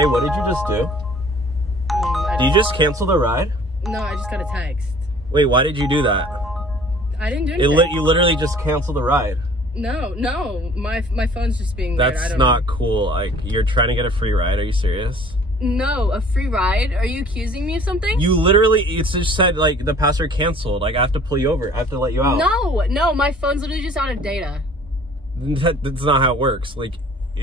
Hey, what did you just do? Did you just cancel the ride? No, I just got a text. Wait, why did you do that? I didn't do anything. You literally just canceled the ride. No, my phone's just being weird. That's not cool. Like, you're trying to get a free ride. Are you serious? No, a free ride? Are you accusing me of something? You literally, it's just said, like, the passenger canceled. Like, I have to pull you over. I have to let you out. No, my phone's literally just out of data. That's not how it works. Like,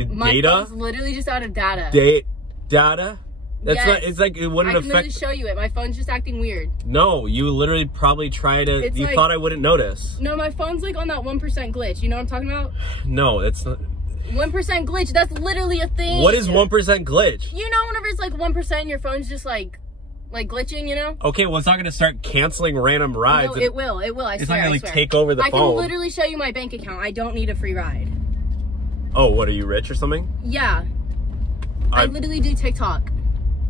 my data? phone's literally just out of data. Data? That's not, it's like, it wouldn't affect. I can literally show you it. My phone's just acting weird. No, you literally probably tried to, you thought I wouldn't notice. No, my phone's like on that 1% glitch. You know what I'm talking about? No, it's not. 1% glitch, that's literally a thing. What is 1% glitch? You know whenever it's like 1%, your phone's just like glitching, you know? Okay, well, it's not going to start canceling random rides. No, it will, I swear. It's not going to like take over the phone. I can literally show you my bank account. I don't need a free ride. Oh, what, are you rich or something? Yeah. I literally do TikTok.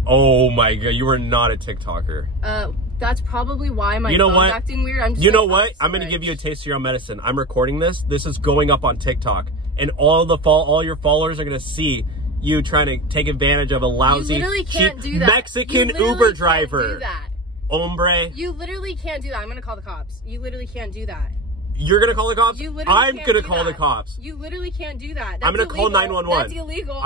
Oh my God, you are not a TikToker. That's probably why my phone's acting weird. I'm just you know what? I'm going to give you a taste of your own medicine. I'm recording this. This is going up on TikTok. And all your followers are going to see you trying to take advantage of a lousy, cheap Mexican Uber driver. You literally can't do that. Hombre. You literally can't do that. I'm going to call the cops. You literally can't do that. You're going to call the cops? You literally I'm going to call the cops. You literally can't do that. That's I'm going to call 911. That's illegal.